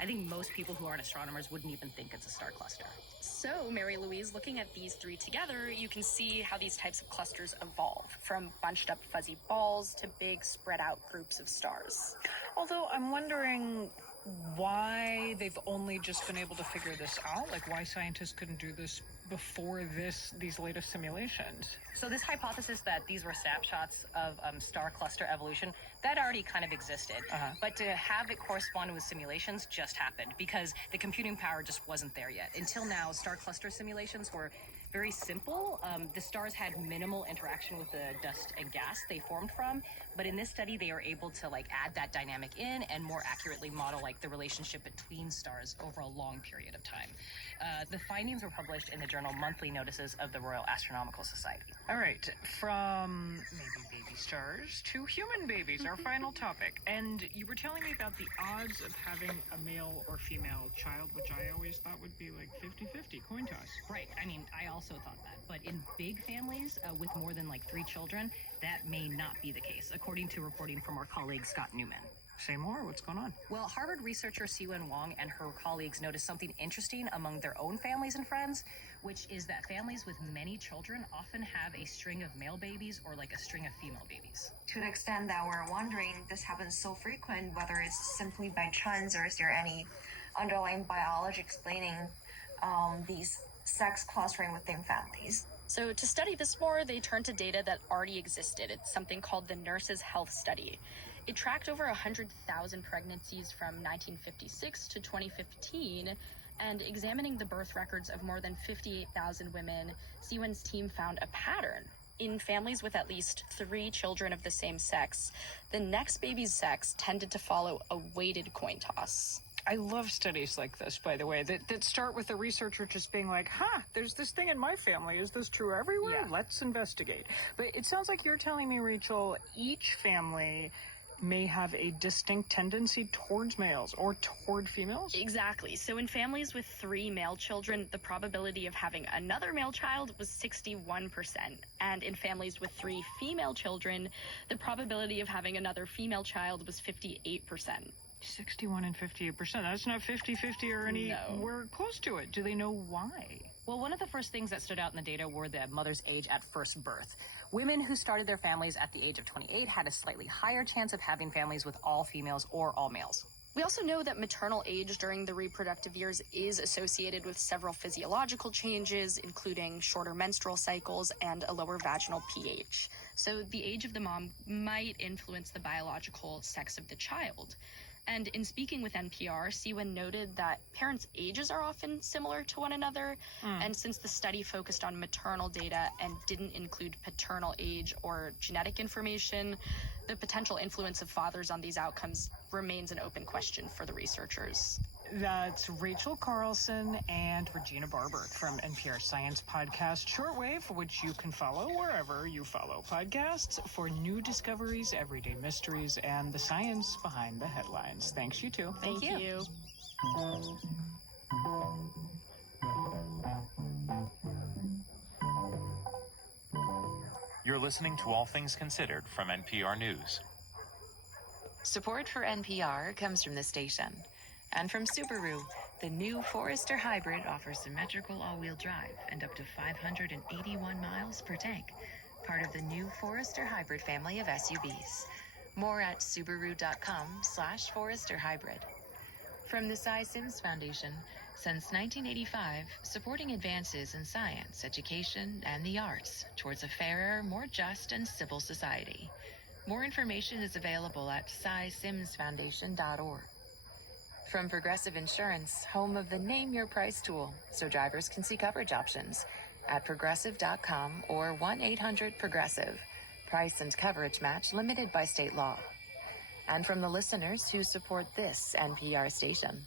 I think most people who aren't astronomers wouldn't even think it's a star cluster. So, Mary Louise, looking at these three together, you can see how these types of clusters evolve, from bunched up fuzzy balls to big spread out groups of stars. Although I'm wondering why they've only just been able to figure this out, like why scientists couldn't do this before these latest simulations. So this hypothesis that these were snapshots of star cluster evolution, that already kind of existed. But to have it correspond with simulations just happened because the computing power just wasn't there yet. Until now, star cluster simulations were very simple. The stars had minimal interaction with the dust and gas they formed from, but in this study they are able to add that dynamic in and more accurately model the relationship between stars over a long period of time. The findings were published in the journal Monthly Notices of the Royal Astronomical Society. All right, from maybe baby stars to human babies, our final topic. And you were telling me about the odds of having a male or female child, which I always thought would be like 50-50, coin toss. Right. I mean, I also thought that. But in big families with more than 3 children, that may not be the case, according to reporting from our colleague Scott Newman. Say more. What's going on? Well, Harvard researcher Siwen Wang and her colleagues noticed something interesting among their own families and friends, which is that families with many children often have a string of male babies or a string of female babies. To the extent that we're wondering this happens so frequent, whether it's simply by chance or is there any underlying biology explaining these sex clustering within families. So to study this more, they turned to data that already existed. It's something called the Nurses' Health Study. It tracked over 100,000 pregnancies from 1956 to 2015, and examining the birth records of more than 58,000 women, Siwen's team found a pattern. In families with at least 3 children of the same sex, the next baby's sex tended to follow a weighted coin toss. I love studies like this, by the way, that start with the researcher just being like, there's this thing in my family. Is this true everywhere? Yeah. Let's investigate. But it sounds like you're telling me, Rachel, each family may have a distinct tendency towards males or toward females? Exactly. So in families with 3 male children, the probability of having another male child was 61%. And in families with 3 female children, the probability of having another female child was 58%. 61 and 58%. That's not 50-50 or anywhere close to it. Do they know why? Well, one of the first things that stood out in the data were the mother's age at first birth. Women who started their families at the age of 28 had a slightly higher chance of having families with all females or all males. We also know that maternal age during the reproductive years is associated with several physiological changes, including shorter menstrual cycles and a lower vaginal pH. So the age of the mom might influence the biological sex of the child. And in speaking with NPR, Siwen noted that parents' ages are often similar to one another. And since the study focused on maternal data and didn't include paternal age or genetic information, the potential influence of fathers on these outcomes remains an open question for the researchers. That's Rachel Carlson and Regina Barber from NPR Science Podcast Shortwave, which you can follow wherever you follow podcasts for new discoveries, everyday mysteries, and the science behind the headlines. Thanks, you too. Thank you. You're listening to All Things Considered from NPR News. Support for NPR comes from the station. And from Subaru, the new Forester Hybrid offers symmetrical all-wheel drive and up to 581 miles per tank, part of the new Forester Hybrid family of SUVs. More at Subaru.com/Forester Hybrid. From the Cy Sims Foundation, since 1985, supporting advances in science, education, and the arts towards a fairer, more just, and civil society. More information is available at cysimsfoundation.org. From Progressive Insurance, home of the Name Your Price tool, so drivers can see coverage options at progressive.com or 1-800-PROGRESSIVE. Price and coverage match limited by state law. And from the listeners who support this NPR station.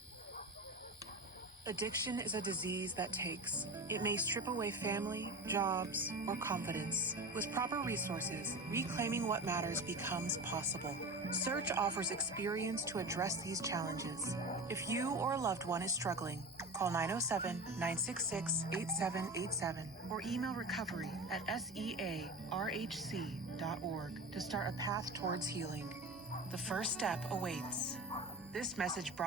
Addiction is a disease that takes. It may strip away family, jobs, or confidence. With proper resources, reclaiming what matters becomes possible. Surge offers experience to address these challenges. If you or a loved one is struggling, call 907-966-8787 or email recovery@searhc.org to start a path towards healing. The first step awaits. This message brought